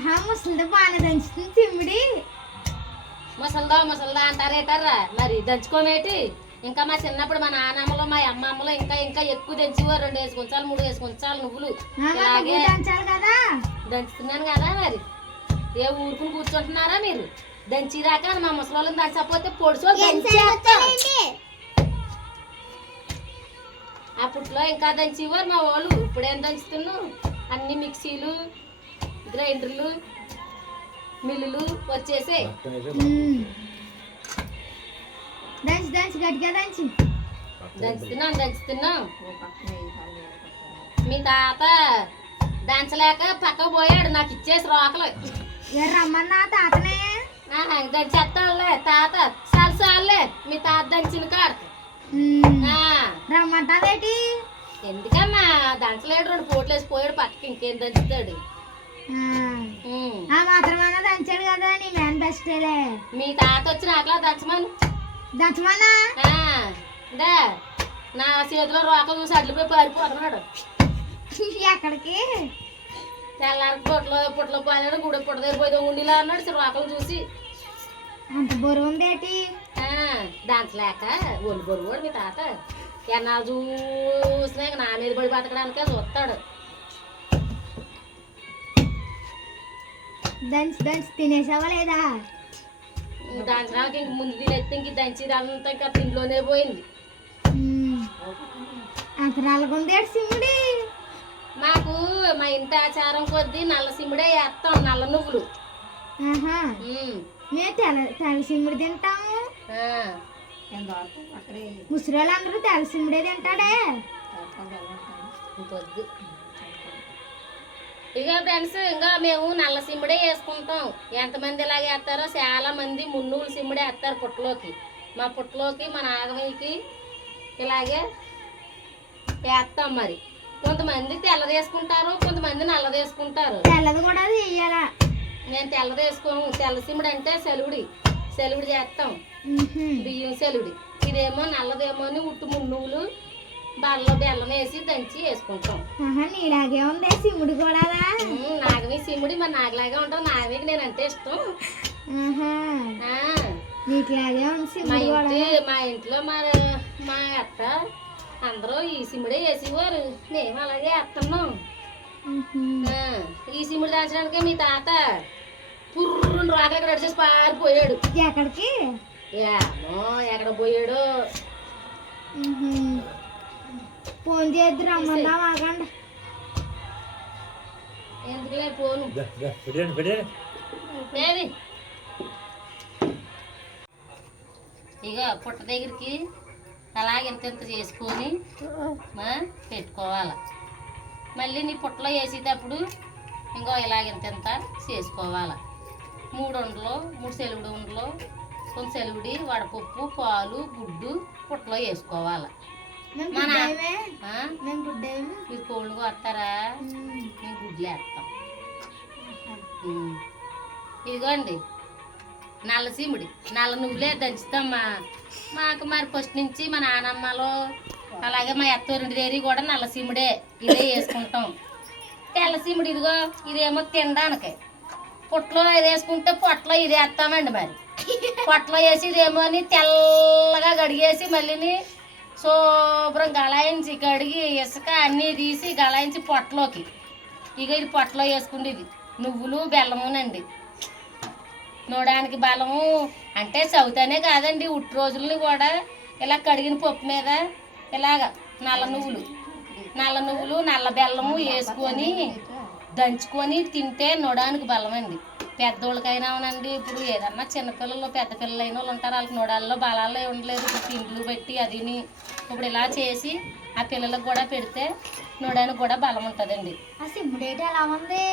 ఆహా ముసలిది బాగానే దంచుతుంది తిమ్మిడి. ముసల్దా ముసల్దా అంటారేటారా మరి దంచుకోమేటి? ఇంకా మా చిన్నప్పుడు మా నాన్నమ్మలు మా అమ్మమ్మలు ఇంకా ఇంకా ఎక్కువ దంచేవారు. రెండు వేసుకుంచాలి మూడు వేసుకుంచాలి నువ్వులు. దంచాలి కదా. దంచుతున్నాను కదా మరి. ఏ ఊరుకుని కూర్చుంటున్నారా మీరు? దంచిరాక మా ముసలోళ్ళని దంచకపోతే పొడుచు అప్పట్లో ఇంకా దంచేవారు మా వాళ్ళు. ఇప్పుడేం దంచుతున్నావు? అన్ని మిక్సీలు గ్రైండర్లు మిల్లులు వచ్చేసాయి ఉమ్. దంచి దంచి గట్టిగా దంచి. దంచుతున్నాం దంచుతున్నాం. మీ తాత దంచలేక పక్కకు పోయాడు నాకు ఇచ్చేసి రోకలు. రమ్మన్నా తాతనే. దంచేస్తానులే తాత. చాలు చాలులే మీ తాత దంచిన కాడ. రమ్మంటావేటి? ఎందుకమ్మా దంచలేడు రెండు పోట్లు వేసి పోయాడు పక్కకి ఇంకేం దంచుతాడు? ఆ. మాత్రమన్నా దంచాడు కదా నీ మ్యాన్ బెస్టేలే మీ తాత వచ్చి నాకులా దంచమను. దంచమన్నా? దా నా చేతిలో రోకలు చూసి అడ్లుపోయి పారిపోతున్నాడు. ఎక్కడికి? తెల్లారి పొట్లో పొట్లో పోయాడు గుడి పుట్ట దగ్గర పోయి ఉండిలా అన్నాడు రోకలు చూసి. అంత బరువు ఉందేటి ఆ, దంచలేక ఒళ్ళు బొరుగు మీ తాత. ఎన్నాళ్ళు చూసినా ఇంక నా మీద పడి బతకడానికే చూస్తాడు. దంచి దంచి తినేసావా లేదా? దంచడానికి ఇంక ముందు తినేస్తే ఇంక దంచిది అంతా ఇంకా తిండిలోనే పోయింది. ఉమ్. అంత నల్లగుందేటి సిమ్ముడి మాకు మా ఇంటి ఆచారం కొద్దీ నల్ల సిమ్ముడే వేస్తాం నల్ల నువ్వులు. మేము తెల్ల తెల్ల సిమ్ముడి తింటాము. ముసలి అందరూ తెల్ల సిమ్ముడే తింటాడే. ఇంకొద్దు. ఇక ఫ్రెండ్స్ ఇంకా మేము నల్ల సిమ్ముడే వేసుకుంటాం. ఎంతమంది ఇలాగ వేస్తారో చాలా మంది మున్నూలు సిమ్ముడే వేస్తారు పుట్టలోకి. మా పుట్టలోకి మా నాగమయ్యకి ఇలాగే వేస్తాం మరి. కొంతమంది తెల్లది వేసుకుంటారు కొంతమంది నల్లది వేసుకుంటారు. తెల్లది కూడా చెయ్యాలా నేను తెల్లది వేసుకోను. తెల్ల సిమ్ముడు అంటే సెలువుడి సెలువుడి చేస్తాం. బియ్యం సెలువుడి ఇదేమో నల్లదేమో అని ఉట్టు మున్నువులు బెల్లం బెల్లం వేసి దంచి వేసుకుంటాం. నీలాగే ఉందే సిమ్ముడి కూడా నాగమి సిమ్ముడి మరి నాగలాగే ఉంటాం నాగమికి నేను అంటే ఇష్టం. నీకులాగే ఉంది మా ఇంటి మా ఇంట్లో మా మా అత్త అందరూ ఈ సిమ్ముడే వేసేవారు. మేము అలాగే వేస్తున్నాం. ఈ సిమ్ముడు దాచడానికే మీ తాత పుర్రుని రాక ఎక్కడ అడిచేసి పారిపోయాడు. ఎక్కడికి? ఏమో ఎక్కడ పోయాడో. ఫోన్ చేద్దు రమ్మన్నా మాకండి ఎందుకులే పోను? పెట్టండి పెట్టండి ఇక పుట్ట దగ్గరికి అలాగ ఇంత ఇంత చేసుకొని మా పెట్టుకోవాలి. మళ్ళీ నీ పుట్టలో వేసేటప్పుడు ఇంకో ఇలాగ ఇంత ఇంత చేసుకోవాలి. మూడు ఉండలు మూడు సెలువుడు ఉండలు కొంచెం సెలువుడి వడపప్పు పాలు గుడ్డు పుట్టలో వేసుకోవాలి. మన మీరు కోళ్ళు వస్తారా మేము గుడ్లు వేస్తాం. ఇదిగోండి. నల్ల సీముడి. నల్ల నువ్వులే దంచుతామ్మా మాకు మరి ఫస్ట్ నుంచి మా నానమ్మలో అలాగే మా అత్తోరింటి దగ్గర కూడా నల్ల సీముడే. ఇదే వేసుకుంటాం. తెల్ల సీముడు ఇదిగో ఇదేమో తినడానికి. పొట్లో ఇది వేసుకుంటే పొట్లో ఇది వేస్తామండి మరి. పొట్లో వేసి ఇదేమో అని తెల్లగా గడిగేసి మళ్ళీని శుభ్రం గళాయించి కడిగి ఇసుక అన్నీ తీసి గలాయించి పొట్టలోకి ఇక ఇది పొట్టలో వేసుకుండేది. నువ్వులు బెల్లమునండి నూడానికి బలము అంటే చవితనే కాదండి ఉట్టి రోజులని కూడా ఇలా కడిగిన పప్పు మీద ఇలాగ నల్ల నువ్వులు. నల్ల నువ్వులు నల్ల బెల్లము వేసుకొని దంచుకొని తింటే నొడానికి బలమండి. పెద్దోళ్ళకైనా అవునండి. ఇప్పుడు ఏదన్నా చిన్నపిల్లలు పెద్ద పిల్లలు అయిన వాళ్ళు ఉంటారు. వాళ్ళకి నొడాల్లో బలాల్లో ఉండలేదు. ఇప్పుడు తిండ్లు పెట్టి అదిని ఇప్పుడు ఇలా చేసి ఆ పిల్లలకు కూడా పెడితే నొడానికి కూడా బలం ఉంటుందండి. ఆ సిమ్ముడేటి ఎలా ఉంది?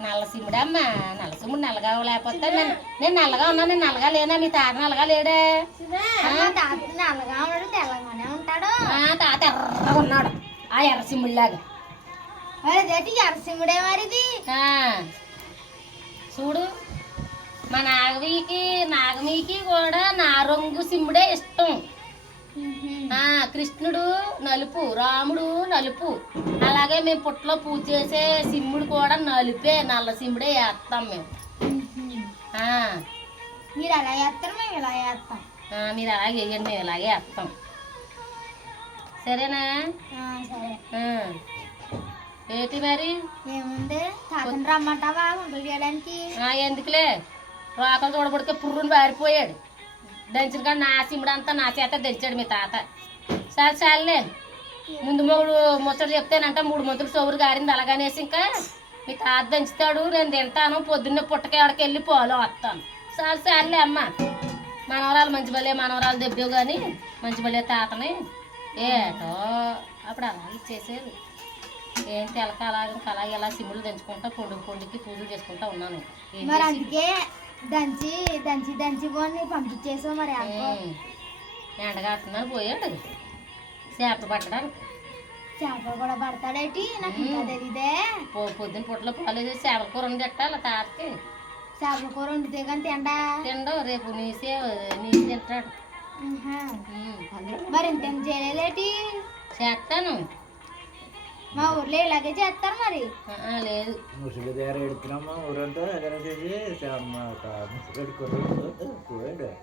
నల్ల సిమ్ముడు అమ్మ? నల్ల సిమ్ముడు నల్లగా లేకపోతే నేను నేను నల్లగా ఉన్నా నేను నల్లగా లేనా? మీ తాత నల్లగా లేడే? నల్లగా ఉన్నాడు తెల్లగానే ఉంటాడు. ఆ తాత ఎర్రగా ఉన్నాడు. ఆ ఎర్ర సిమ్ముడిలాగా. అదేటి ఎర్ర సిమ్ముడే మరిది? ఆ, చూడు మా నాగవికి నాగమికి కూడా నా రంగు సిమ్ముడే ఇష్టం. కృష్ణుడు నలుపు రాముడు నలుపు. అలాగే మేము పుట్టలో పూజ చేసే సిమ్ముడు కూడా నలుపే నల్ల సిమ్ముడే వేస్తాం మేము. మీరు అలా చేస్తారు మేము ఇలా చేస్తాం. ఆ, మీరు అలాగే వేయండి మేము ఇలాగే వేస్తాం సరేనా? సరే. ఏంటి మరి? ఏముంది? తాతను రమ్మంటావా? వంటలు చేయడానికి? ఆ, ఎందుకులే? రోకలు చూడబడితే పుర్రుని పారిపోయాడు దంచిన కానీ నా సిమ్ముడు అంతా నా చేత దంచాడు మీ తాత. సరే చాలులే ముందు మూడు ముచ్చట చెప్తేనంట మూడు ముద్దలు సోవురు గారింది అలాగనేసి ఇంకా మీ తాత దంచుతాడు నేను తింటాను పొద్దున్నే పుట్టకేడకి వెళ్ళి పోలో వస్తాను. సరే చాలులే అమ్మ. మనవరాలు మంచి బలే మనవరాలు దెబ్బేవు కానీ మంచి బలే తాతని. ఏటో అప్పుడు అలా ఇచ్చేసారు ఏం తెలక అలాగ అలాగే ఇలా సిమ్ములు దంచుకుంటా పొండు పొండుకి పూజలు చేసుకుంటా ఉన్నాను. మరి అందుకే దంచి దంచి దంచి పోని పంపించేసావు మరి. ఎండగడుతున్నాను పోయాడు. చేపలు పట్టడానికి. చేపలు కూడా పడతాడేటి? నాకు ఇంకా తెలీదే. పో పొద్దున్న పుట్టలో పాలు వేసి చేపల కూర వండి పెట్టాలి తాతకి. చేపల కూర వండితే కానీ తిండా? తిండు రేపు నీసే నీసి తింటాడు. మరి ఇంతేం చేయలేదేటి? చేస్తాను. మా ఊర్లో ఇలాగే చేస్తారు మరి. లేదు. ముసుగు దగ్గర ఎడుతున్నాము ఊరంతా ఎక్కడ చేసి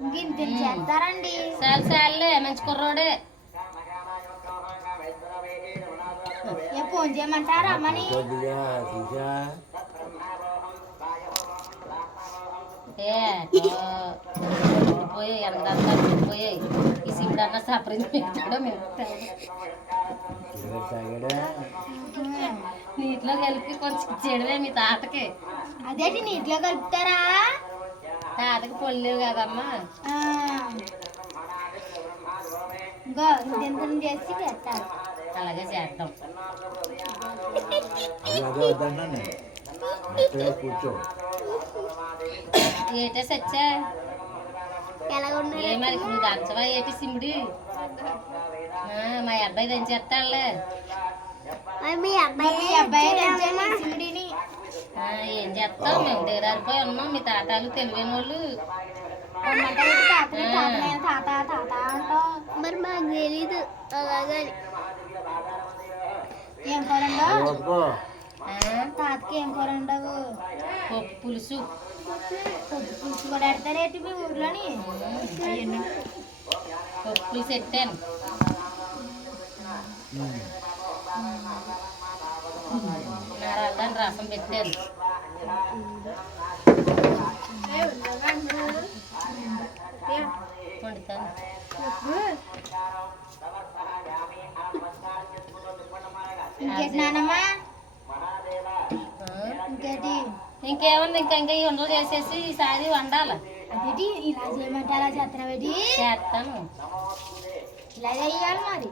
ఇంక ఇంత చేస్తారండి? చాలు చాలులే మంచి కుర్రోడే. ఏ ఫోన్ చేయమంటారా అమ్మని? చూసా. ఏ పోయాయి సిమ్ముడన్నా సపరించి తాగాడా నీటిలో కలిపి కొంచెం చెడవే మీ తాతకి. అదేంటి నీటిలో కలుపుతారా? తాతకి పొల్లేవు కదమ్మా. ఆ. ఇంకో ఇంత చేసి చేస్తారు అలాగే చేద్దాం. ఏటే సచ్చా ఏ మరి నువ్వు దంచవా ఏటి సిమ్ముడి మా అబ్బాయి దంచేస్తాడులే. మీ అబ్బాయి అబ్బాయి ఆ, ఏం చేస్తాం? మేము దగ్గరారిపోయి ఉన్నాం. మీ తాతాలు తెలివైన వాళ్ళు మరి మాకు తెలీదు. అలాగని. ఏం కూర ఉండవు ఓపుకో ఆ, తాతకి ఏం కూర ఉండవు పప్పు పులుసు పొద్దు పులుసు కూడా పెడతారేంటి మీ ఊర్లోని పప్పు పులుసు పెట్టాను నారాలని రసం పెట్టాను వండుతాను ఇంకేటి నానమ్మా ఆ, ఇంకేటి? ఇంకేముంది? ఇంకా ఇంకా ఈ ఉండలు చేసేసి ఈసారి వండాలి. అదేటి? ఇలా చేయమంటే అలా చేస్తున్నావేటి? చేస్తాను. ఇలా చేయాలి మరి.